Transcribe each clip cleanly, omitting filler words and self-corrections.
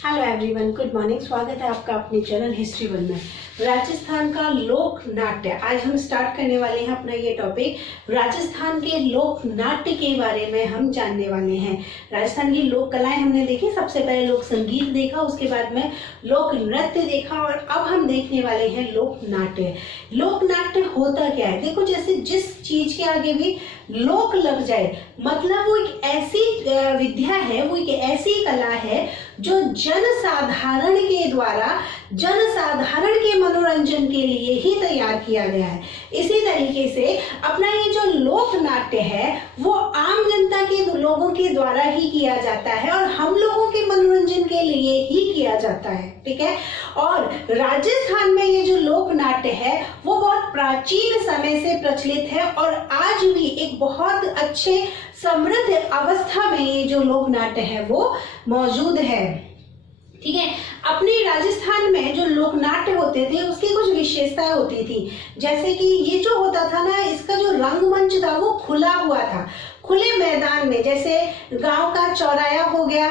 Hello everyone, good morning. स्वागत है आपका अपने चैनल हिस्ट्री वन में। राजस्थान का लोक नाट्य आज हम स्टार्ट करने वाले हैं अपना ये टॉपिक। राजस्थान के लोक नाट्य के बारे में हम जानने वाले हैं। राजस्थान की लोक कलाएं हमने देखी, सबसे पहले लोक संगीत देखा, उसके बाद में लोक नृत्य देखा और अब हम देखने वाले हैं लोक नाट्य। लोक नाट्य होता क्या है? देखो, जैसे जिस चीज के आगे भी लोक लग जाए मतलब वो एक ऐसी विद्या है, वो एक ऐसी कला है जो जनसाधारण के द्वारा जनसाधारण के मनोरंजन के लिए ही तैयार किया गया है। इसी तरीके से अपना ये जो लोक नाट्य है वो आम जनता के लोगों के द्वारा ही किया जाता है और हम लोगों के मनोरंजन के लिए ही किया जाता है, ठीक है। और राजस्थान में ये जो लोक नाट्य है वो बहुत प्राचीन समय से प्रचलित है और आज भी एक बहुत अच्छे समृद्ध अवस्था में ये जो लोक नाट्य है वो मौजूद है, ठीक है। अपने राजस्थान में जो लोक नाट्य होते थे उसकी कुछ विशेषताएं होती थी। जैसे कि ये जो होता था ना, इसका जो रंगमंच था वो खुला हुआ था, खुले मैदान में, जैसे गांव का चौराया हो गया,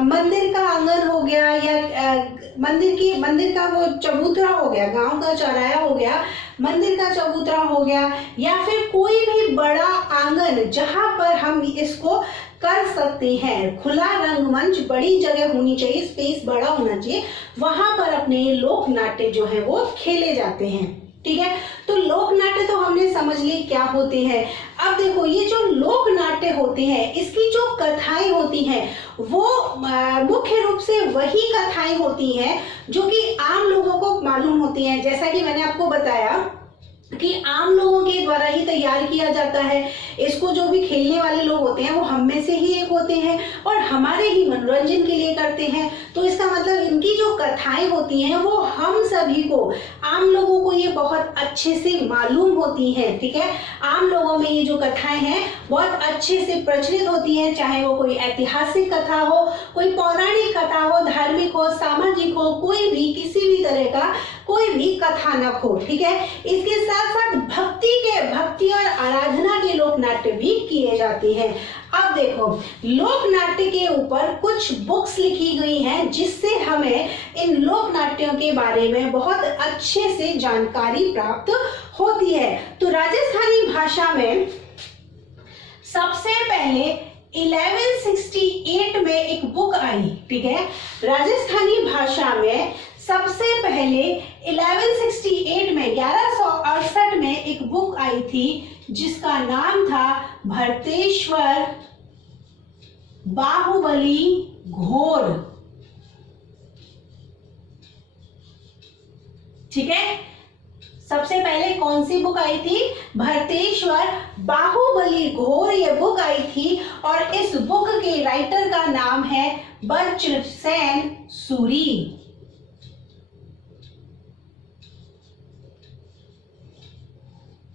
मंदिर का आंगन हो गया या मंदिर का वो चबूतरा हो गया, गांव का चौराया हो गया, मंदिर का चबूतरा हो गया, या फिर कोई भी बड़ा आंगन जहां पर हम इसको कर सकते हैं। खुला रंगमंच, बड़ी जगह होनी चाहिए, स्पेस बड़ा होना चाहिए, वहां पर अपने लोक नाट्य जो है वो खेले जाते हैं, ठीक है। तो लोक नाट्य तो हमने समझ ली क्या होते हैं। अब देखो, ये जो लोक नाट्य होते हैं इसकी जो कथाएं होती हैं वो मुख्य रूप से वही कथाएं होती हैं जो कि आम लोगों को मालूम होती हैं। जैसा कि मैंने आपको बताया कि आम लोगों के द्वारा ही तैयार किया जाता है। इसको जो भी खेलने वाले लोग होते हैं वो हम में से ही एक होते हैं और हमारे ही मनोरंजन के लिए करते हैं। तो इसका मतलब इनकी जो कथाएं होती हैं वो हम सभी को, आम लोगों को ये बहुत अच्छे से मालूम होती हैं, ठीक है। आम लोगों में ये जो कथाएं हैं बहुत अच्छे से प्रचलित होती हैं, चाहे वो कोई ऐतिहासिक कथा हो, कोई पौराणिक कथा हो, धार्मिक हो, सामाजिक हो, कोई भी किसी भी तरह का कोई भी कथानक हो, ठीक है। इसके साथ साथ भक्ति और आराधना के लोक नाट्य भी किए जाते हैं। अब देखो, लोक नाट्य के ऊपर कुछ बुक्स लिखी गई हैं जिससे हमें इन लोक नाट्यों के बारे में बहुत अच्छे से जानकारी प्राप्त होती है। तो राजस्थानी भाषा में सबसे पहले 1168 में एक बुक आई, ठीक है। राजस्थानी भाषा में सबसे पहले 1168 में 1168 में एक बुक आई थी जिसका नाम था भरतेश्वर बाहुबली घोर, ठीक है। सबसे पहले कौन सी बुक आई थी? भरतेश्वर बाहुबली घोर ये बुक आई थी और इस बुक के राइटर का नाम है बचसेन सूरी,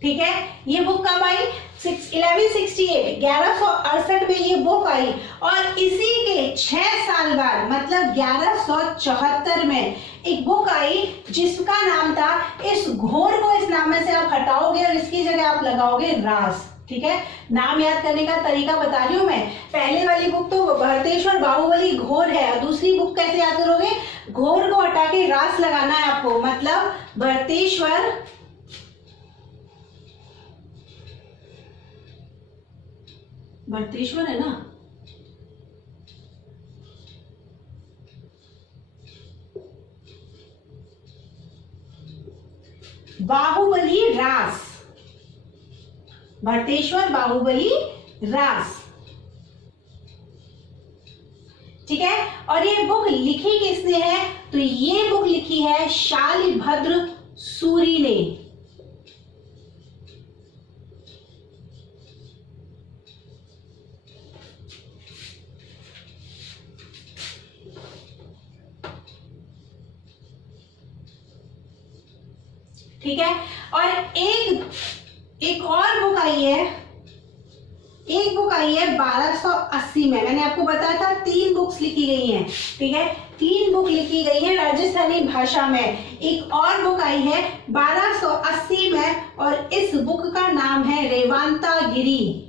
ठीक है। ये बुक कब आई? 1168 में ये बुक आई और इसी के 6 साल बाद मतलब 1174 में एक बुक आई जिसका नाम था, इस घोर को इस नाम में से आप हटाओगे और इसकी जगह आप लगाओगे रास, ठीक है। नाम याद करने का तरीका बता रही हूं मैं। पहले वाली बुक तो भरतेश्वर बाहुबली घोर है और दूसरी बुक कैसे याद करोगे? घोर को हटा के रास लगाना है आपको, मतलब भरतेश्वर है ना, बाहुबली रास, भरतेश्वर बाहुबली रास, ठीक है। और ये बुक लिखी किसने है? तो ये बुक लिखी है शालिभद्र सूरी ने, ठीक है। और एक और बुक आई है, एक बुक आई है 1280 में। मैंने आपको बताया था 3 बुक्स लिखी गई हैं, ठीक है। 3 बुक लिखी गई है राजस्थानी भाषा में। एक और बुक आई है 1280 में और इस बुक का नाम है रेवांतागिरी।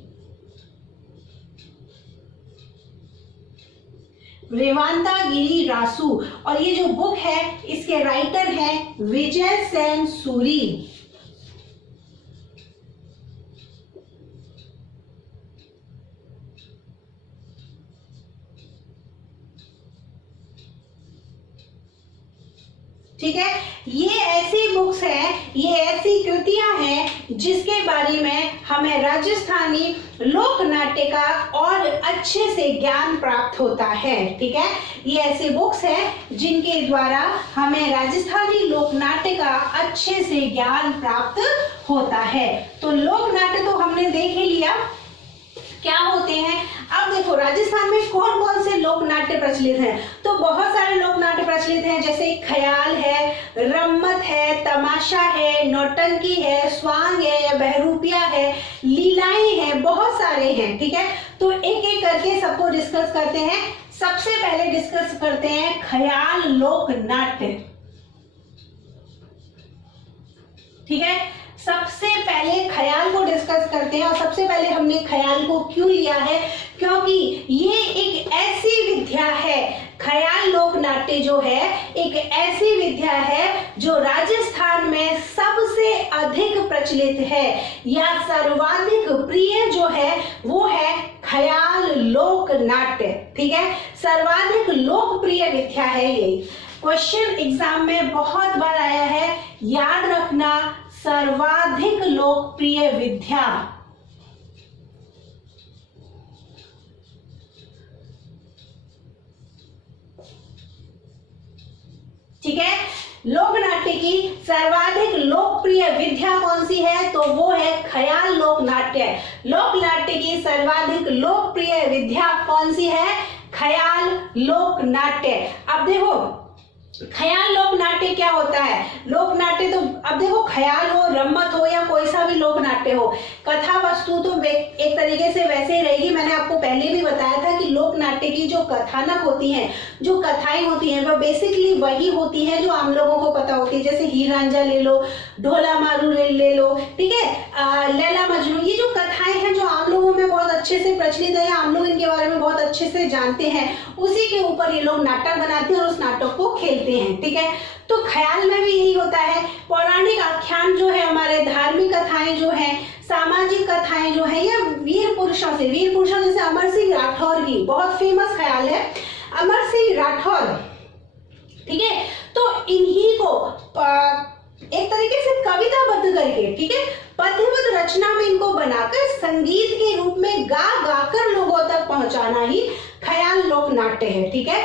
रेवांतागिरी रासू। और ये जो बुक है इसके राइटर हैं विजय सेन सूरी। ठीक है, ये ऐसी बुक्स है, ये ऐसी कृतियां हैं जिसके बारे में हमें राजस्थानी लोक नाट्य का और अच्छे से ज्ञान प्राप्त होता है। ठीक है, ये ऐसी बुक्स है जिनके द्वारा हमें राजस्थानी लोक नाट्य का अच्छे से ज्ञान प्राप्त होता है। तो लोक नाट्य तो हमने देख ही लिया क्या होते हैं। अब देखो राजस्थान में कौन कौन से लोक नाट्य प्रचलित हैं। तो बहुत सारे लोक नाट्य प्रचलित हैं, जैसे ख्याल है, रम्मत है, तमाशा है, नौटंकी है, स्वांग है या बहरूपिया है, लीलाएं हैं, बहुत सारे हैं। ठीक है, तो एक एक करके सबको डिस्कस करते हैं। सबसे पहले डिस्कस करते हैं ख्याल लोक नाट्य। ठीक है, सबसे पहले ख्याल को डिस्कस करते हैं। और सबसे पहले हमने ख्याल को क्यों लिया है, क्योंकि ये एक ऐसी विद्या है, ख्याल लोक नाट्य जो है एक ऐसी विद्या है जो राजस्थान में सबसे अधिक प्रचलित है या सर्वाधिक प्रिय जो है वो है ख्याल लोक नाट्य। ठीक है, सर्वाधिक लोकप्रिय विद्या है ये। क्वेश्चन एग्जाम में बहुत बार आया है, याद रखना, सर्वाधिक लोकप्रिय विद्या। ठीक है, लोक नाट्य की सर्वाधिक लोकप्रिय विद्या कौन सी है, तो वो है ख्याल लोक नाट्य। लोक नाट्य की सर्वाधिक लोकप्रिय विद्या कौन सी है, ख्याल लोक नाट्य। अब देखो ख्याल लोक नाट्य क्या होता है। लोक नाट्य तो अब देखो ख्याल हो, रम्मत हो या कोई सा भी लोक नाट्य हो, कथा वस्तु तो एक तरीके से वैसे ही रहेगी। मैंने आपको पहले भी बताया था कि लोक नाट्य की जो कथानक होती हैं, जो कथाएं होती हैं, वो बेसिकली वही होती है जो आम लोगों को पता होती है। जैसे हीर रांझा ले लो, ढोला मारू ले लो, ठीक है, लैला मजनू, ये जो कथाएं हैं जो आम लोगों में बहुत अच्छे से प्रचलित है, आम लोग इनके बारे में बहुत अच्छे से जानते हैं, उसी के ऊपर ये लोग नाटक बनाते हैं और उस नाटक को खेलते हैं। ठीक है, तो ख्याल में भी यही होता है। पौराणिक आख्यान जो है, हमारे धार्मिक कथाएं जो हैं, सामाजिक कथाएं जो है, या वीर पुरुषों जैसे अमर सिंह राठौर की बहुत फेमस ख्याल है, अमर सिंह राठौर। ठीक है, तो इन्हीं को एक तरीके से कविताबद्ध करके, ठीक है, पद्यबद्ध रचना में इनको बनाकर संगीत के रूप में गा कर लोगों तक पहुंचाना ही ख्याल लोक नाट्य है। ठीक है,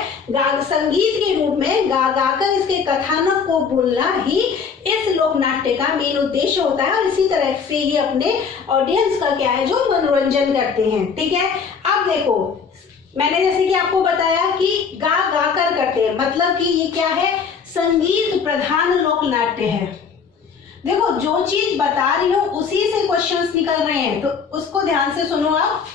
संगीत के रूप में गा कर इसके कथानक को बोलना ही इस लोक नाट्य का मेन उद्देश्य होता है। और इसी तरह से ही अपने ऑडियंस का क्या है, जो मनोरंजन करते हैं। ठीक है, अब देखो मैंने जैसे कि आपको बताया कि गा कर करते हैं, मतलब कि ये क्या है, संगीत प्रधान लोक नाट्य है। देखो जो चीज बता रही हूं उसी से क्वेश्चंस निकल रहे हैं, तो उसको ध्यान से सुनो आप।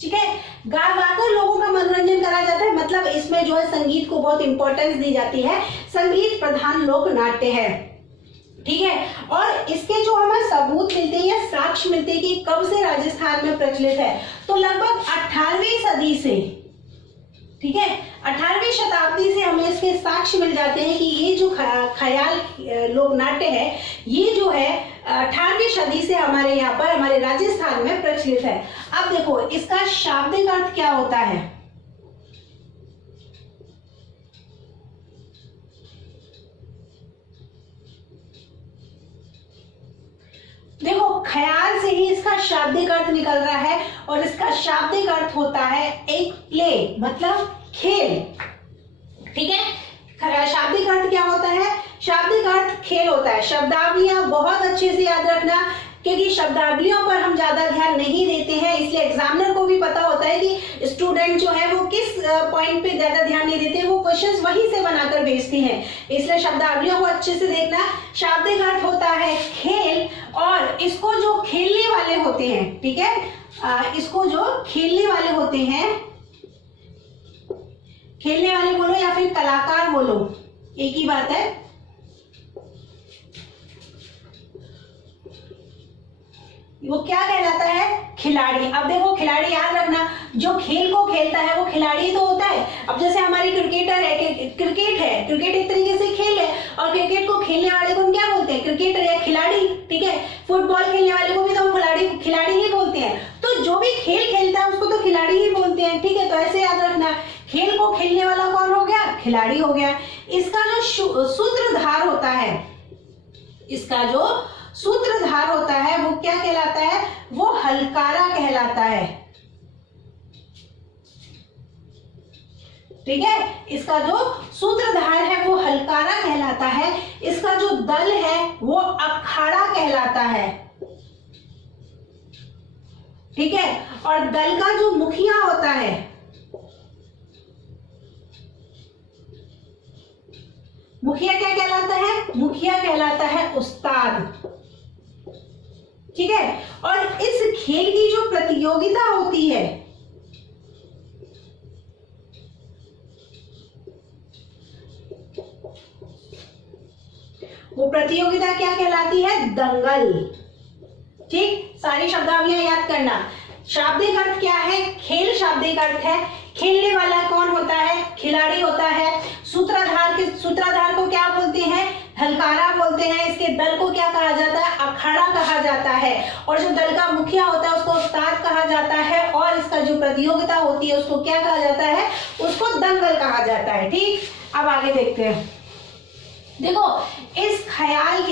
ठीक है, गा कर लोगों का मनोरंजन करा जाता है, मतलब इसमें जो है संगीत को बहुत इंपॉर्टेंस दी जाती है। संगीत प्रधान लोक नाट्य है। ठीक है, और इसके जो हमें सबूत मिलते हैं या साक्ष्य मिलते हैं कि कब से राजस्थान में प्रचलित है, तो लगभग 18वीं सदी से। ठीक है, 18वीं शताब्दी से हमें इसके साक्ष्य मिल जाते हैं कि ये जो ख्याल लोक नाट्य है, ये जो है 18वीं सदी से हमारे यहाँ पर, हमारे राजस्थान में प्रचलित है। अब देखो इसका शाब्दिक अर्थ क्या होता है। देखो ख्याल से ही इसका शाब्दिक अर्थ निकल रहा है, और इसका शाब्दिक अर्थ होता है एक प्ले, मतलब खेल। ठीक है, शाब्दिक अर्थ क्या होता है, शाब्दिक अर्थ खेल होता है। शब्दावलियां बहुत अच्छे से याद रखना, क्योंकि शब्दावलियों पर हम ज्यादा ध्यान नहीं देते हैं, इसलिए एग्जामिनर को भी पता होता है कि स्टूडेंट जो है वो किस पॉइंट पे ज्यादा ध्यान नहीं देते, वो क्वेश्चंस वहीं से बनाकर भेजती हैं, इसलिए शब्दावलियों को अच्छे से देखना। शाब्दिक अर्थ होता है खेल, और इसको जो खेलने वाले होते हैं, ठीक है, इसको जो खेलने वाले होते हैं, खेलने वाले बोलो या फिर कलाकार बोलो, एक ही बात है। वो क्या कहलाता है? खिलाड़ी। अब देखो खिलाड़ी याद रखना, जो खेल को खेलता है वो खिलाड़ी तो होता है। अब जैसे हमारी क्रिकेटर है, क्रिकेट है, क्रिकेट एक तरीके से खेल है, और क्रिकेट को खेलने वाले को हम क्या बोलते हैं? क्रिकेटर या खिलाड़ी, ठीक है। फुटबॉल खेलने वाले को भी तो हम खिलाड़ी ही बोलते हैं। तो जो भी खेल खेलता है उसको तो खिलाड़ी ही बोलते हैं, ठीक है। तो ऐसे याद रखना, खेल को खेलने वाला कौन हो गया? खिलाड़ी हो गया। इसका जो सूत्रधार होता है, इसका जो सूत्रधार होता है वो क्या कहलाता है? वो हलकारा कहलाता है, ठीक है। इसका जो सूत्रधार है वो हलकारा कहलाता है। इसका जो दल है वो अखाड़ा कहलाता है, ठीक है। और दल का जो मुखिया होता है, मुखिया क्या कहलाता है? मुखिया कहलाता है उस्ताद, ठीक है। और इस खेल की जो प्रतियोगिता होती है, वो प्रतियोगिता क्या कहलाती है? दंगल, ठीक। सारी शब्दावलियां याद करना। शाब्दिक अर्थ क्या है? खेल शाब्दिक अर्थ है। खेलने वाला कौन होता है? खिलाड़ी होता है। सूत्रधार को क्या बोलते हैं? हलकारा बोलते हैं। इसके दल को क्या कहा जाता है? अखाड़ा कहा जाता है। और जो दल का मुखिया होता है उसको उस्ताद कहा जाता है। और इसका जो प्रतियोगिता होती है उसको क्या कहा जाता है? उसको दंगल कहा जाता है, ठीक। अब आगे देखते हैं। देखो इस ख्याल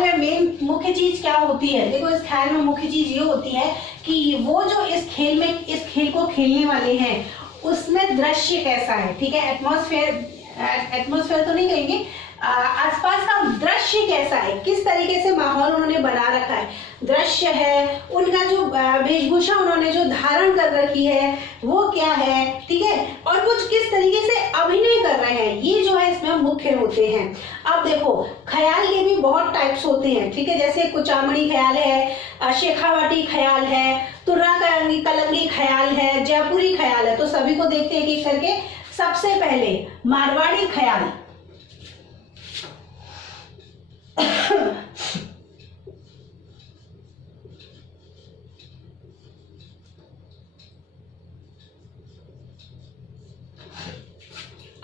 में मेन मुख्य चीज क्या होती है? देखो इस ख्याल में मुख्य चीज ये होती है कि वो जो इस खेल को खेलने वाले हैं उसमें दृश्य कैसा है, ठीक है। एटमॉस्फेयर तो नहीं कहेंगे, आसपास का दृश्य कैसा है, किस तरीके से माहौल उन्होंने बना रखा है, दृश्य है, उनका जो वेशभूषा उन्होंने जो धारण कर रखी है वो क्या है, ठीक है। और कुछ किस तरीके से अभिनय कर रहे हैं, ये जो है इसमें मुख्य होते हैं। अब देखो ख्याल के भी बहुत टाइप्स होते हैं, ठीक है। जैसे कुचामणी ख्याल है, शेखावाटी ख्याल है, तुर्रा कलंगी ख्याल है, जयपुरी ख्याल है। तो सभी को देखते हैं एक करके। सबसे पहले मारवाड़ी ख्याल।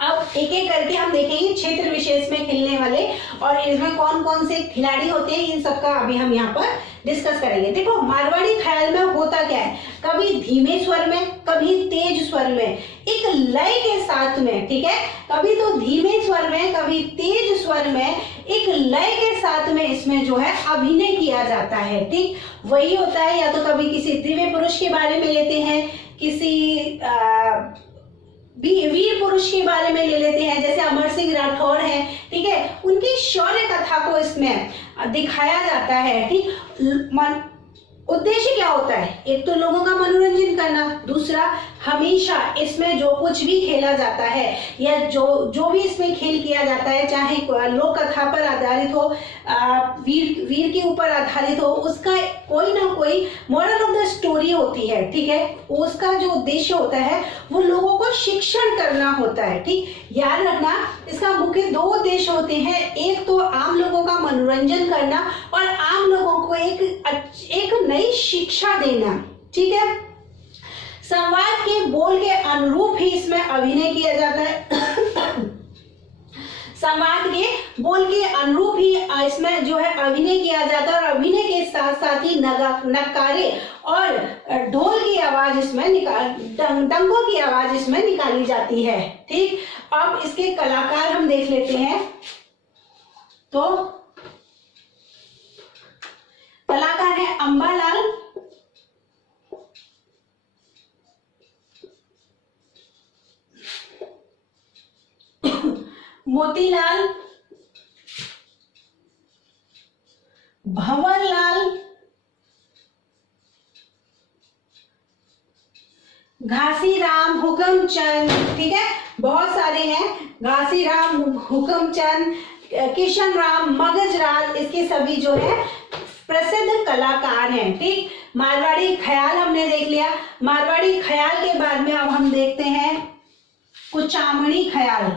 अब एक एक करके हम देखेंगे क्षेत्र विशेष में खेलने वाले और इसमें कौन कौन से खिलाड़ी होते हैं, इन सबका अभी हम यहाँ पर डिस्कस करेंगे। देखो मारवाड़ी ख्याल में होता क्या है, कभी धीमे स्वर में, कभी तेज स्वर में, एक लय के साथ में, ठीक है। कभी तो धीमे स्वर में, कभी तेज स्वर में, एक लय के साथ में इसमें जो है अभिनय किया जाता है, ठीक। वही होता है, या तो कभी किसी दिव्य पुरुष के बारे में लेते हैं, किसी वीर पुरुष के बारे में ले लेते हैं, जैसे अमर सिंह राठौर है, ठीक है। उनकी शौर्य कथा को इसमें दिखाया जाता है, ठीक। उद्देश्य क्या होता है, एक तो लोगों का मनोरंजन करना, दूसरा हमेशा इसमें जो कुछ भी खेला जाता है या जो भी इसमें खेल किया जाता है, चाहे लोक कथा पर आधारित हो, वीर के ऊपर आधारित हो, उसका कोई ना कोई मॉरल ऑफ द स्टोरी होती है, ठीक है। उसका जो उद्देश्य होता है वो लोगों को शिक्षण करना होता है, ठीक। याद रखना इसका मुख्य दो उद्देश्य होते हैं, एक तो आम लोगों का मनोरंजन करना और आम लोगों को एक नई शिक्षा देना, ठीक है। संवाद के बोल के अनुरूप ही इसमें अभिनय किया जाता है। संवाद के बोल के अनुरूप ही इसमें जो है अभिनय किया जाता है और अभिनय के साथ साथ ही नगारे और ढोल की आवाज इसमें डंगों की आवाज इसमें निकाली जाती है, ठीक। अब इसके कलाकार हम देख लेते हैं। तो कलाकार है अंबालाल, मोतीलाल, भंवरलाल, घासीराम, हुकमचंद, ठीक है। बहुत सारे हैं, घासीराम, हुकमचंद, किशन राम, मगजराज, इसके सभी जो है प्रसिद्ध कलाकार हैं, ठीक। मारवाड़ी ख्याल हमने देख लिया। मारवाड़ी ख्याल के बाद में अब हम देखते हैं कुचामणी ख्याल।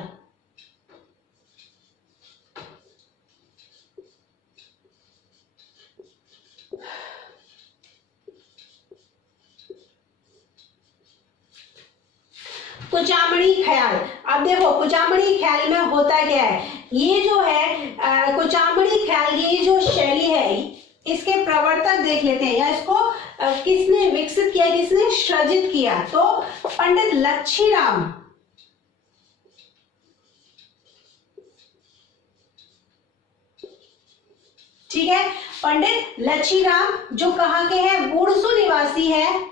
कुचामणी ख्याल। अब देखो कुचामणी ख्याल में होता क्या है, ये जो है कुचामणी ख्याल, ये जो शैली है इसके प्रवर्तक देख लेते हैं, या इसको किसने विकसित किया, किसने सृजित किया, तो पंडित लच्छीराम। ठीक है, पंडित लच्छीराम जो कहाँ के हैं, बुरसू निवासी है।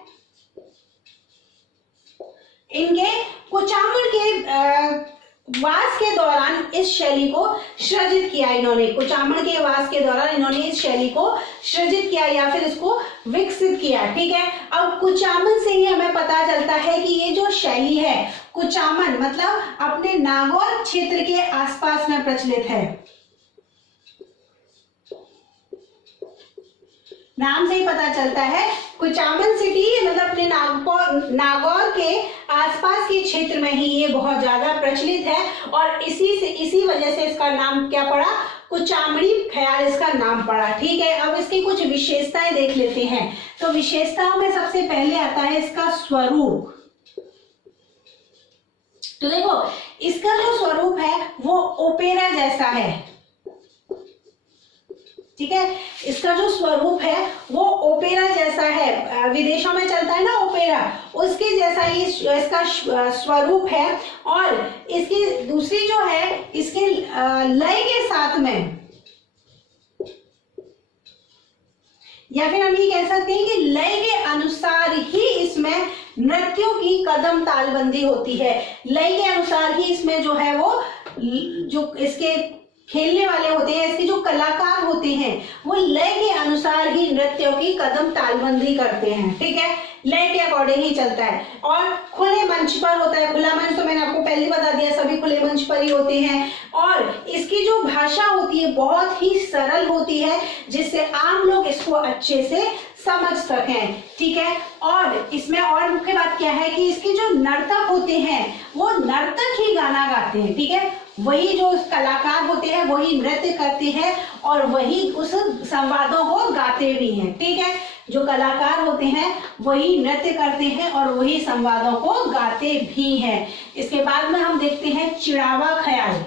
इनके कुचामण के वास के दौरान इस शैली को सृजित किया इन्होंने, कुचामण के वास के दौरान इन्होंने इस शैली को सृजित किया या फिर इसको विकसित किया। ठीक है, अब कुचामन से ही हमें पता चलता है कि ये जो शैली है कुचामन मतलब अपने नागौर क्षेत्र के आसपास में प्रचलित है। नाम से ही पता चलता है कुचामन सिटी मतलब अपने नागौर के आसपास के क्षेत्र में ही ये बहुत ज्यादा प्रचलित है, और इसी वजह से इसका नाम क्या पड़ा, कुचामणी ख्याल इसका नाम पड़ा। ठीक है, अब इसकी कुछ विशेषताएं देख लेते हैं। तो विशेषताओं में सबसे पहले आता है इसका स्वरूप। तो देखो इसका जो स्वरूप है वो ओपेरा जैसा है। ठीक है, इसका जो स्वरूप है वो ओपेरा जैसा है, विदेशों में चलता है ना ओपेरा, उसके जैसा ही इसका स्वरूप है। और इसकी दूसरी जो है इसके लय के साथ में, या फिर हम ये कह सकते हैं कि लय के अनुसार ही इसमें नृत्यों की कदम तालबंदी होती है। लय के अनुसार ही इसमें जो है वो जो इसके खेलने वाले होते हैं, इसके जो कलाकार होते हैं वो लय के अनुसार ही नृत्यों की कदम तालबंदी करते हैं। ठीक है, लय के अकॉर्डिंग ही चलता है, और खुले मंच पर होता है। खुला मंच तो मैंने आपको पहले बता दिया, सभी खुले मंच पर ही होते हैं। और इसकी जो भाषा होती है बहुत ही सरल होती है, जिससे आम लोग इसको अच्छे से समझ सकें। ठीक है, और इसमें और मुख्य बात क्या है कि इसके जो नर्तक होते हैं वो नर्तक ही गाना गाते हैं। ठीक है, वही जो कलाकार होते हैं वही नृत्य करते हैं और वही उस संवादों को गाते भी हैं। ठीक है, जो कलाकार होते हैं वही नृत्य करते हैं और वही संवादों को गाते भी हैं। इसके बाद में हम देखते हैं चिड़ावा ख्याल।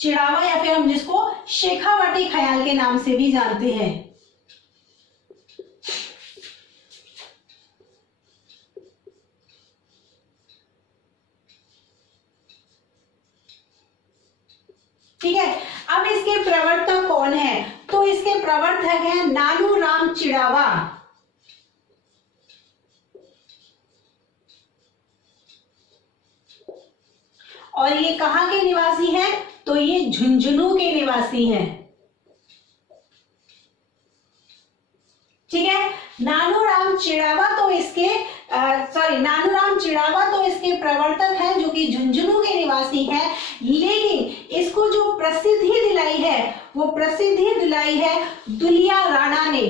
चिड़ावा या फिर हम जिसको शेखावाटी ख्याल के नाम से भी जानते हैं। ठीक है, अब इसके प्रवर्तक कौन है, तो इसके प्रवर्तक हैं नानूराम चिड़ावा। और ये कहाँ के निवासी हैं, तो ये झुंझुनू के निवासी हैं। ठीक है, नानूराम चिड़ावा तो इसके प्रवर्तक हैं जो कि झुंझुनू के निवासी हैं, लेकिन इसको जो प्रसिद्धि दिलाई है वो प्रसिद्धि दिलाई है दुलिया राणा ने।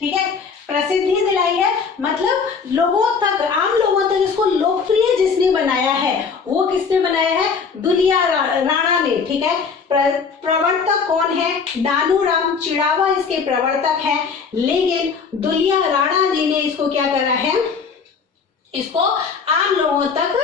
ठीक है, प्रसिद्धि दिलाई है मतलब लोगों तक, आम लोगों तक इसको लोकप्रिय जिसने बनाया है वो किसने बनाया है, दुलिया राणा ने। ठीक है, प्रवर्तक कौन है, नानूराम चिड़ावा इसके प्रवर्तक हैं, लेकिन दुलिया राणा जी ने इसको क्या करा है, इसको आम लोगों तक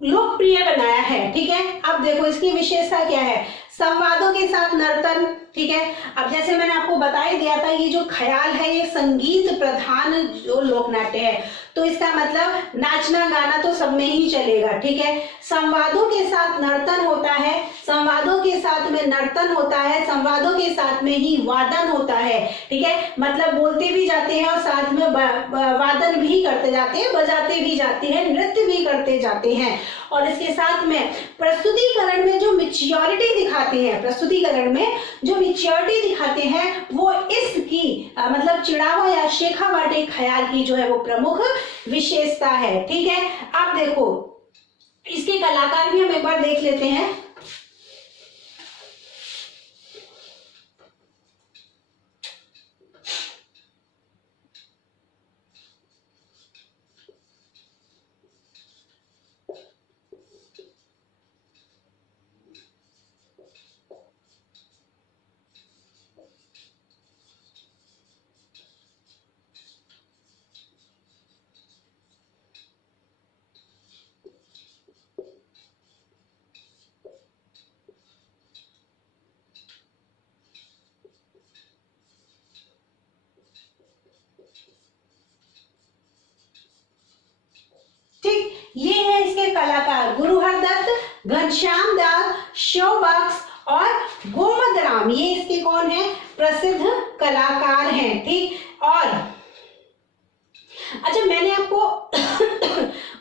लोकप्रिय बनाया है। ठीक है, अब देखो इसकी विशेषता क्या है, संवादों के साथ नर्तन। ठीक है, अब जैसे मैंने आपको बता ही दिया था ये जो ख्याल है ये संगीत प्रधान जो लोक नाट्य है, तो इसका मतलब नाचना गाना तो सब में ही चलेगा। ठीक है, संवादों के साथ नर्तन होता है, संवादों के साथ में नर्तन होता है, संवादों के साथ में ही वादन होता है। ठीक है, मतलब बोलते भी जाते हैं और साथ में वादन भी करते जाते हैं, बजाते भी जाते हैं, नृत्य भी करते जाते हैं। और इसके साथ में प्रस्तुतिकरण में जो मैच्योरिटी दिखाते हैं, प्रस्तुतिकरण में जो मैच्योरिटी दिखाते हैं वो इसकी मतलब चिड़ावा या शेखावाटी ख्याल की जो है वो प्रमुख विशेषता है। ठीक है, अब देखो इसके कलाकार भी हम एक बार देख लेते हैं। कलाकार गुरुहर दत्त, घनश्याम दास, शिवबक्स और गोमद राम, ये इसके कौन है? प्रसिद्ध कलाकार हैं। ठीक। और अच्छा, मैंने आपको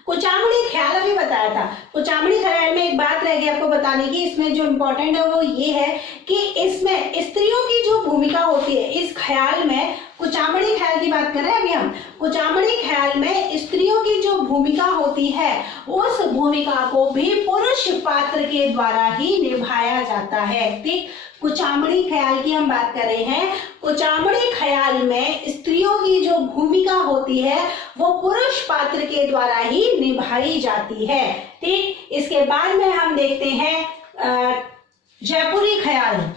कुचामणी ख्याल अभी बताया था। कुचामणी ख्याल में एक बात रह गई आपको बताने की, इसमें जो इम्पोर्टेंट है वो ये है कि इसमें स्त्रियों की जो भूमिका होती है इस ख्याल में, कुचामणी ख्याल की बात कर रहे हैं अभी हम, कुचामणी ख्याल में स्त्रियों की जो भूमिका होती है उस भूमिका को भी पुरुष पात्र के द्वारा ही निभाया जाता है। ठीक। कुचामणी ख्याल की हम बात कर रहे हैं। कुचामणी ख्याल में स्त्रियों की जो भूमिका होती है वो पुरुष पात्र के द्वारा ही निभाई जाती है। ठीक। इसके बाद में हम देखते हैं जयपुरी ख्याल।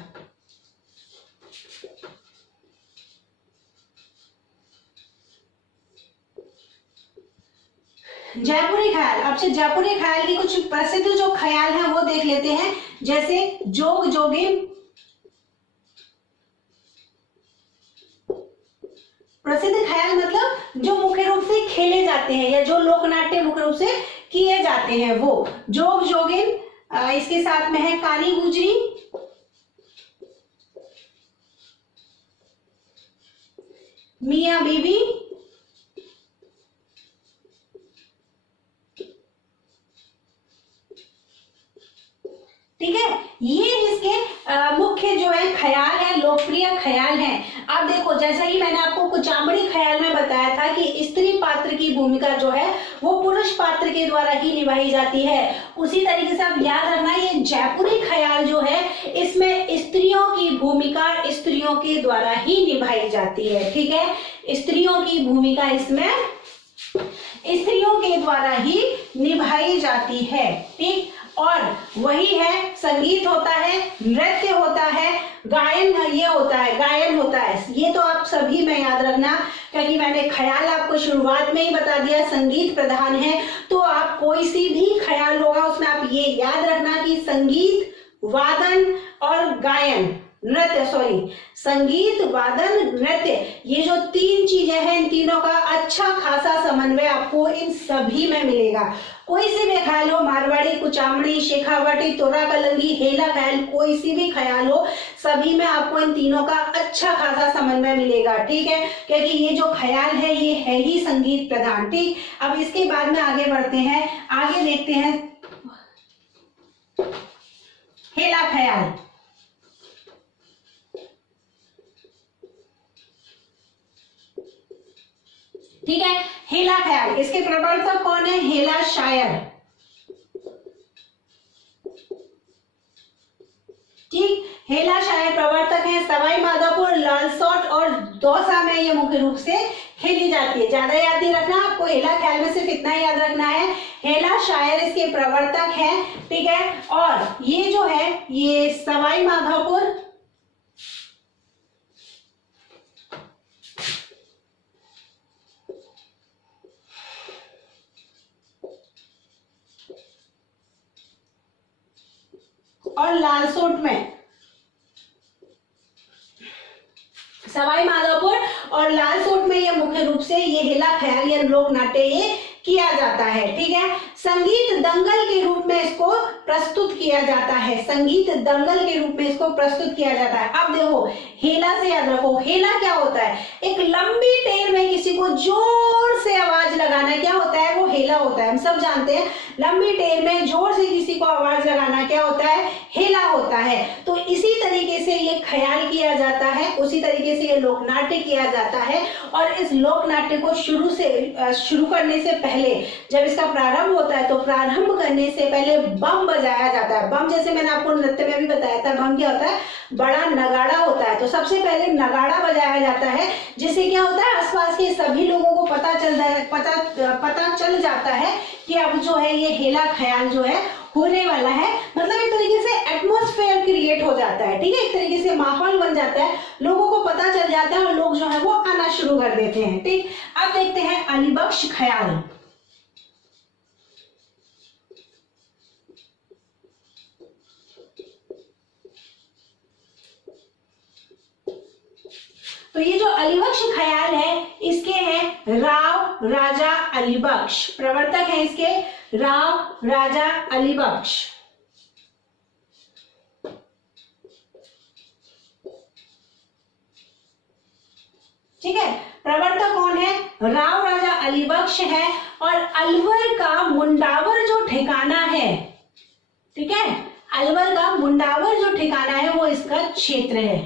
जयपुरी ख्याल, अब से जयपुरी ख्याल की कुछ प्रसिद्ध जो ख्याल हैं वो देख लेते हैं, जैसे जोग जोगिन। प्रसिद्ध ख्याल मतलब जो मुख्य रूप से खेले जाते हैं या जो लोकनाट्य मुख्य रूप से किए जाते हैं वो जोग जोगिन, इसके साथ में है कानी गुजरी, मियां बीबी, ठीक है। ये इसके मुख्य जो है ख्याल है, लोकप्रिय ख्याल है। अब देखो, जैसा कि मैंने आपको कुचामणी ख्याल में बताया था कि स्त्री पात्र की भूमिका जो है वो पुरुष पात्र के द्वारा ही निभाई जाती है, उसी तरीके से आप याद रखना ये जयपुरी ख्याल जो है इसमें स्त्रियों की भूमिका स्त्रियों के द्वारा ही निभाई जाती है। ठीक है, स्त्रियों की भूमिका इसमें स्त्रियों के द्वारा ही निभाई जाती है। ठीक। और वही है, संगीत होता है, नृत्य होता है, गायन ये होता है, गायन होता है। ये तो आप सभी में याद रखना, क्योंकि मैंने ख्याल आपको शुरुआत में ही बता दिया संगीत प्रधान है, तो आप कोई सी भी ख्याल होगा उसमें आप ये याद रखना कि संगीत, वादन और गायन, नृत्य, संगीत, वादन, नृत्य, ये जो तीन चीजें हैं इन तीनों का अच्छा खासा समन्वय आपको इन सभी में मिलेगा। कोई सी भी ख्याल हो, मारवाड़ी, कुचामणी, शेखावटी, तोरा कलंगी, हेला ख्याल, कोई सी भी ख्याल हो, सभी में आपको इन तीनों का अच्छा खासा समन्वय मिलेगा। ठीक है, क्योंकि ये जो ख्याल है ये है ही संगीत प्रधान। ठीक। अब इसके बाद में आगे बढ़ते हैं, आगे देखते हैं हेला ख्याल। ठीक है, हेला ख्याल, इसके प्रवर्तक कौन है? हेला शायर। ठीक, हेला शायर प्रवर्तक है। सवाई माधोपुर, लालसोट और दौसा में ये मुख्य रूप से खेली जाती है। ज्यादा याद नहीं रखना आपको, हेला ख्याल में सिर्फ इतना याद रखना है, हेला शायर इसके प्रवर्तक है। ठीक है, और ये जो है ये सवाई माधोपुर और लालसोट में, सवाई माधोपुर और लालसोट में ये मुख्य रूप से ये हेला ख्याल या लोक नाट्य ये किया जाता है। ठीक है, संगीत दंगल के रूप में इसको प्रस्तुत किया जाता है, संगीत दंगल के रूप में इसको प्रस्तुत किया जाता है। अब देखो, हेला से याद रखो, हेला क्या होता है? एक लंबी टेर में किसी को जोर से आवाज लगाना क्या होता है? वो हेला होता है। हम सब जानते हैं लंबी टेर में जोर से किसी को आवाज लगाना क्या होता है? हेला होता है। तो इसी तरीके से ये ख्याल किया जाता है, उसी तरीके से ये लोकनाट्य किया जाता है। और इस लोकनाट्य को शुरू करने से पहले, जब इसका प्रारंभ होता है तो प्रारंभ करने से पहले बम बजाया जाता है। बम, जैसे मैंने आपको नृत्य में भी बताया था, बम क्या होता है? बड़ा नगाड़ा होता है। तो सबसे पहले नगाड़ा बजाया जाता है, जिससे क्या होता है? आसपास के सभी लोगों को पता चल जाता है कि अब जो है ये हेला ख्याल जो है होने वाला है। मतलब एक तरीके से एटमॉस्फेयर क्रिएट हो जाता है। ठीक है, एक तरीके से माहौल बन जाता है, लोगों को पता चल जाता है और लोग जो है वो आना शुरू कर देते हैं। ठीक, अब देखते हैं अलीबख्श ख्याल। तो ये जो अलीबख्श ख्याल है इसके हैं राव, राजा अलीबख्श, प्रवर्तक है इसके राव राजा अलीबख्श। ठीक है, प्रवर्तक कौन है? राव राजा अलीबख्श है। और अलवर का मुंडावर जो ठिकाना है, ठीक है, अलवर का मुंडावर जो ठिकाना है वो इसका क्षेत्र है।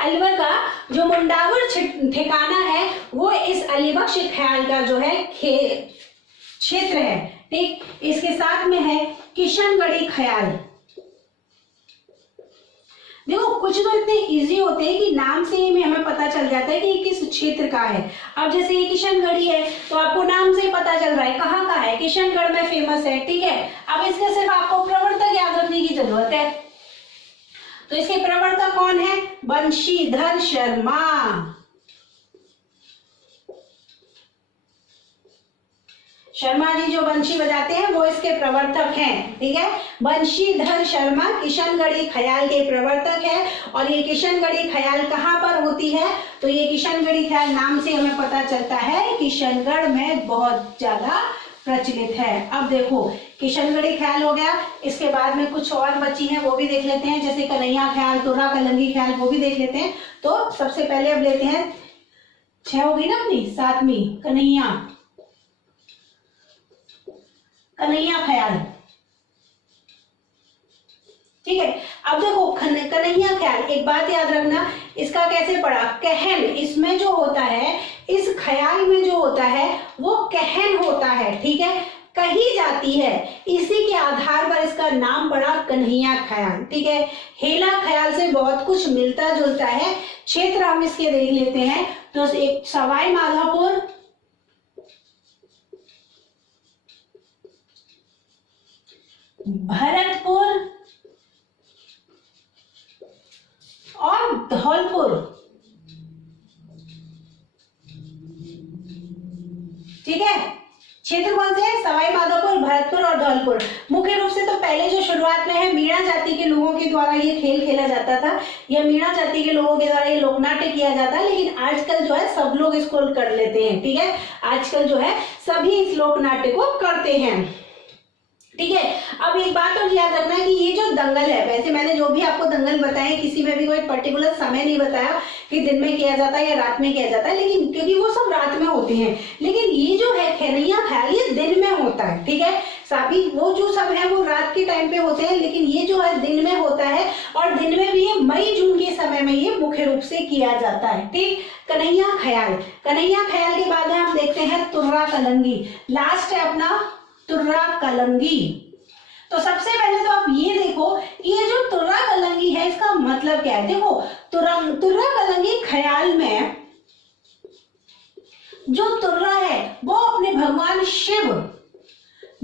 अलवर का जो मुंडावर ठिकाना है वो इस अलीबख्श ख्याल का जो है क्षेत्र है। ठीक, इसके साथ में है किशनगढ़ी ख्याल। देखो कुछ तो इतने इजी होते हैं कि नाम से ही हमें पता चल जाता है कि ये किस क्षेत्र का है। अब जैसे ये किशनगढ़ी है तो आपको नाम से ही पता चल रहा है कहाँ का है, किशनगढ़ में फेमस है। ठीक है, अब इसके सिर्फ आपको प्रवर्तक याद रखने की जरूरत है। तो इसके प्रवर्तक कौन है? बंशीधर शर्मा। शर्मा जी जो बंशी बजाते हैं वो इसके प्रवर्तक हैं। ठीक है, बंशीधर शर्मा किशनगढ़ी ख्याल के प्रवर्तक है। और ये किशनगढ़ी ख्याल कहाँ पर होती है? तो ये किशनगढ़ी ख्याल नाम से हमें पता चलता है किशनगढ़ में बहुत ज्यादा प्रचलित है। अब देखो किशनगढ़ी ख्याल हो गया, इसके बाद में कुछ और बची हैं वो भी देख लेते हैं, जैसे कन्हैया ख्याल, तुर्रा कलंगी ख्याल, वो भी देख लेते हैं। तो सबसे पहले अब लेते हैं, 6 हो गई ना अपनी, 7वीं कन्हैया ख्याल। ठीक है, अब देखो कन्हैया ख्याल, एक बात याद रखना, इसका कैसे पढ़ा? कहन, इसमें जो होता है, इस ख्याल में जो होता है वो कहन होता है। ठीक है, कही जाती है, इसी के आधार पर इसका नाम पड़ा कन्हैया ख्याल। ठीक है, हेला ख्याल से बहुत कुछ मिलता जुलता है। क्षेत्र हम इसके देख लेते हैं, तो एक सवाई माधोपुर, भरतपुर और धौलपुर। ठीक है, क्षेत्र कौन से हैं? सवाई माधोपुर, भरतपुर और धौलपुर। मुख्य रूप से तो पहले जो शुरुआत में है मीणा जाति के लोगों के द्वारा ये खेल खेला जाता था, या मीणा जाति के लोगों के द्वारा ये लोकनाट्य किया जाता है। लेकिन आजकल जो है सब लोग इसको कर लेते हैं। ठीक है, आजकल जो है सभी इस लोकनाट्य को करते हैं। ठीक है, अब एक बात और याद रखना कि ये जो दंगल है, वैसे मैंने जो भी आपको दंगल बताए किसी में भी कोई पर्टिकुलर समय नहीं बताया कि दिन में किया जाता है या रात में किया जाता है, लेकिन क्योंकि वो सब रात में होते हैं। लेकिन ये जो है कन्हैया ख्याल ये दिन में होता है। ठीक है, सभी वो जो सब है वो रात के टाइम पे होते हैं, लेकिन ये जो है दिन में होता है। और दिन में भी ये मई जून के समय में ये मुख्य रूप से किया जाता है। ठीक, कन्हैया ख्याल के बाद हम देखते हैं तुर्रा कलंगी। लास्ट है अपना तुर्रा कलंगी। तो सबसे पहले तो आप ये देखो, ये जो तुर्रा कलंगी है इसका मतलब क्या है? देखो तुर्रा कलंगी ख्याल में जो तुर्रा है वो अपने भगवान शिव,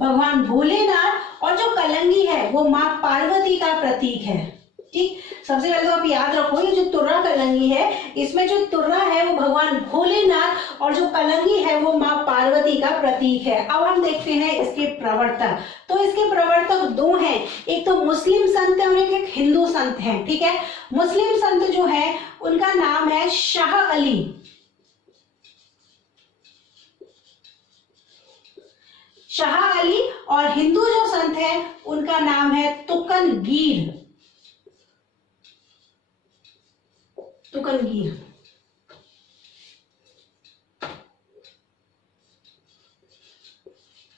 भगवान भोलेनाथ, और जो कलंगी है वो माँ पार्वती का प्रतीक है। ठीक, सबसे पहले तो आप याद रखो ये जो तुर्रा कलंगी है, इसमें जो तुर्रा है वो भगवान भोलेनाथ और जो कलंगी है वो माँ पार्वती का प्रतीक है। अब हम देखते हैं इसके प्रवर्तक। तो इसके प्रवर्तक 2 हैं, एक तो मुस्लिम संत है और एक हिंदू संत है। ठीक है, मुस्लिम संत जो है उनका नाम है शाह अली, और हिंदू जो संत है उनका नाम है तुकनगीर।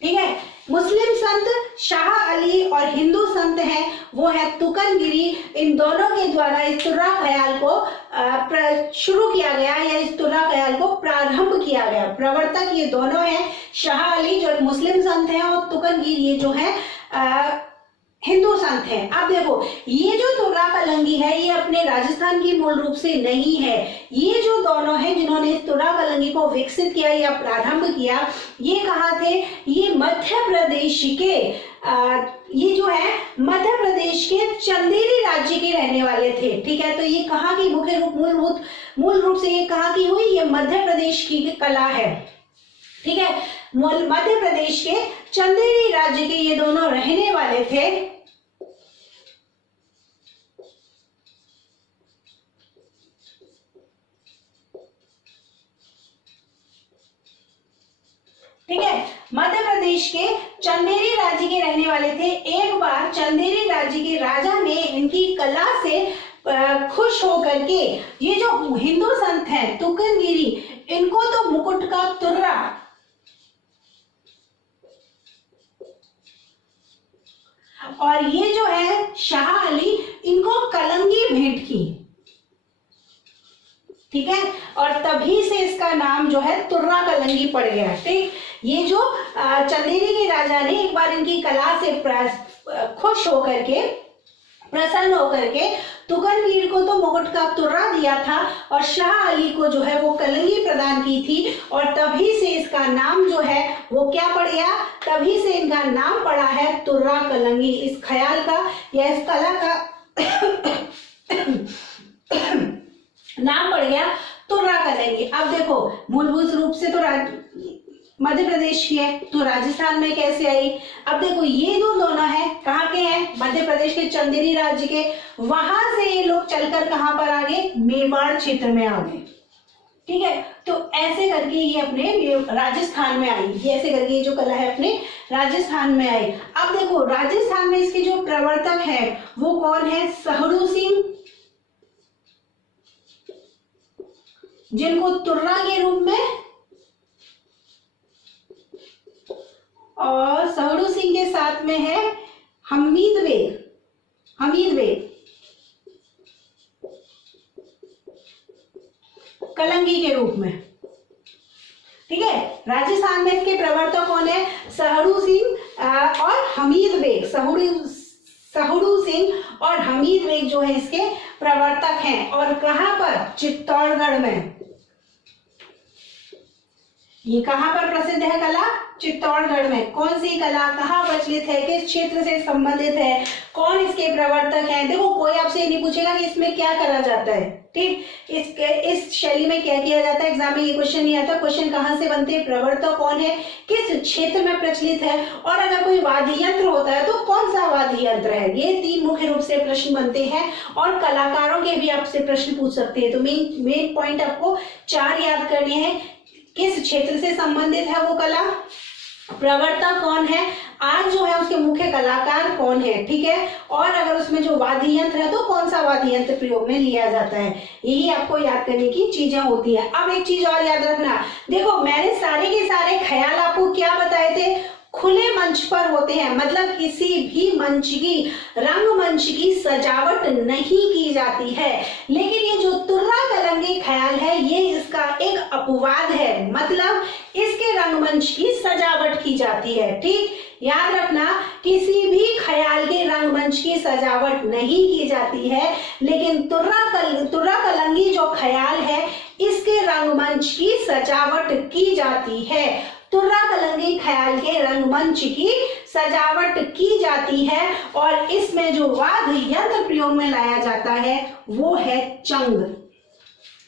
ठीक है, मुस्लिम संत शाह अली और हिंदू संत है वो है तुकनगिरी। इन दोनों के द्वारा इस तुर्रा ख्याल को शुरू किया गया, या इस तुर्रा ख्याल को प्रारंभ किया गया। प्रवर्तक ये दोनों हैं, शाह अली जो एक मुस्लिम संत है और तुकनगिरी ये जो है हिंदू संत हैं। अब देखो ये जो तुर्रा कलंगी है ये अपने राजस्थान की मूल रूप से नहीं है। ये जो दोनों हैं जिन्होंने तुर्रा कलंगी को विकसित किया या प्रारंभ किया, ये कहाँ थे? ये मध्य प्रदेश के ये जो है मध्य प्रदेश के चंदेरी राज्य के रहने वाले थे। ठीक है, तो ये कहाँ की मुख्य रूप मूल रूप से ये कहाँ की हुई? ये मध्य प्रदेश की कला है। ठीक है, मध्य प्रदेश के चंदेरी राज्य के ये दोनों रहने वाले थे। प्रदेश के चंदेरी राज्य के रहने वाले थे। एक बार चंदेरी राज्य के राजा ने इनकी कला से खुश होकर के ये जो हिंदू संत हैं तुकनगिरी, इनको तो मुकुट का तुर्रा और ये जो है शाह अली, इनको कलंगी भेंट की। ठीक है, और तभी से इसका नाम जो है तुर्रा कलंगी पड़ गया। ठीक, ये जो चंदेरी के राजा ने एक बार इनकी कला से खुश होकर के, प्रसन्न होकर के तुगनवीर को तो मुकुट का तुर्रा दिया था और शाह अली को जो है वो कलंगी प्रदान की थी, और तभी से इसका नाम जो है वो क्या पड़ गया, तभी से इनका नाम पड़ा है तुर्रा कलंगी। इस ख्याल का या इस कला का नाम पड़ गया तुर्रा कलंगी। अब देखो मूलभूत रूप से तो मध्य प्रदेश की है, तो राजस्थान में कैसे आई। अब देखो ये जो दोनों है कहाँ के हैं, मध्य प्रदेश के चंदेरी राज्य के। वहां से ये लोग चलकर कहाँ पर आ गए, मेवाड़ क्षेत्र में आ गए। ठीक है, तो ऐसे करके ये अपने राजस्थान में आई, ये ऐसे करके ये जो कला है अपने राजस्थान में आई। अब देखो राजस्थान में इसके जो प्रवर्तक है वो कौन है, सहड़ू सिंह, जिनको तुर्रा के रूप में, और सहड़ू सिंह के साथ में है हमीद बेग कलंगी के रूप में। ठीक है, राजस्थान में इसके प्रवर्तक कौन है, सहड़ू सिंह और हमीद बेग। सहड़ू सिंह और हमीद बेग जो है इसके प्रवर्तक हैं। और कहां पर, चित्तौड़गढ़ में। ये कहां पर प्रसिद्ध है कला, चित्तौड़गढ़ में। कौन सी कला कहाँ प्रचलित है, किस क्षेत्र से संबंधित है, कौन इसके प्रवर्तक हैं। देखो कोई आपसे नहीं पूछेगा कि इसमें क्या करा जाता है। ठीक, इस शैली में क्या किया जाता है, एग्जाम में ये क्वेश्चन नहीं आता। क्वेश्चन कहाँ से बनते हैं, प्रवर्तक कौन है, किस क्षेत्र में प्रचलित है, और अगर कोई वाद्य यंत्र होता है तो कौन सा वाद्य यंत्र है। ये तीन मुख्य रूप से प्रश्न बनते हैं, और कलाकारों के भी आपसे प्रश्न पूछ सकते हैं। तो मेन पॉइंट आपको 4 याद करने हैं। किस क्षेत्र से संबंधित है वो कला, प्रवर्तक कौन है, आज जो है उसके मुख्य कलाकार कौन है। ठीक है, और अगर उसमें जो वाद्य यंत्र है तो कौन सा वाद्य यंत्र प्रयोग में लिया जाता है। यही आपको याद करने की चीजें होती है। अब एक चीज और याद रखना, देखो मैंने सारे के सारे ख्याल आपको क्या बताए थे, खुले मंच पर होते हैं, मतलब किसी भी मंच की, रंगमंच की सजावट नहीं की जाती है। लेकिन ये जो तुर्रा कलंगी ख्याल है ये इसका एक अपवाद है, मतलब इसके रंगमंच की सजावट की जाती है। ठीक, याद रखना, किसी भी ख्याल के रंगमंच की सजावट नहीं की जाती है, लेकिन तुर्रा कलंगी जो ख्याल है इसके रंगमंच की सजावट की जाती है। तुर्रा कलंगी ख्याल के रंगमंच की सजावट की जाती है, और इसमें जो वाद्य यंत्र प्रयोग में लाया जाता है वो है चंग।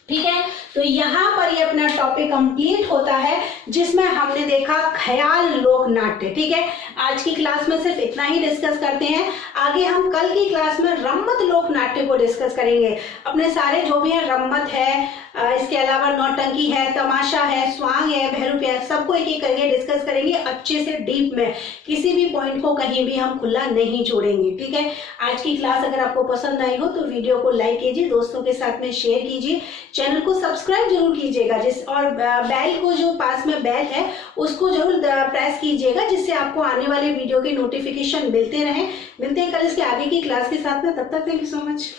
ठीक है, तो यहाँ पर ये अपना टॉपिक कंप्लीट होता है, जिसमें हमने देखा ख्याल लोक नाट्य। ठीक है, आज की क्लास में सिर्फ इतना ही डिस्कस करते हैं। आगे हम कल की क्लास में रम्मत लोक नाट्य को डिस्कस करेंगे। अपने सारे जो भी है, रम्मत है, इसके अलावा नौटंकी है, तमाशा है, स्वांग है, भैरूपी है, सबको एक एक करके डिस्कस करेंगे अच्छे से डीप में। किसी भी पॉइंट को कहीं भी हम खुला नहीं छोड़ेंगे। ठीक है, आज की क्लास अगर आपको पसंद आई हो तो वीडियो को लाइक कीजिए, दोस्तों के साथ में शेयर कीजिए, चैनल को सब्सक्राइब जरूर कीजिएगा, और बेल को, जो पास में बेल है उसको जरूर प्रेस कीजिएगा, जिससे आपको आने वाले वीडियो के नोटिफिकेशन मिलते रहे। मिलते हैं कल इसके आगे की क्लास के साथ में, तब तक थैंक यू सो मच।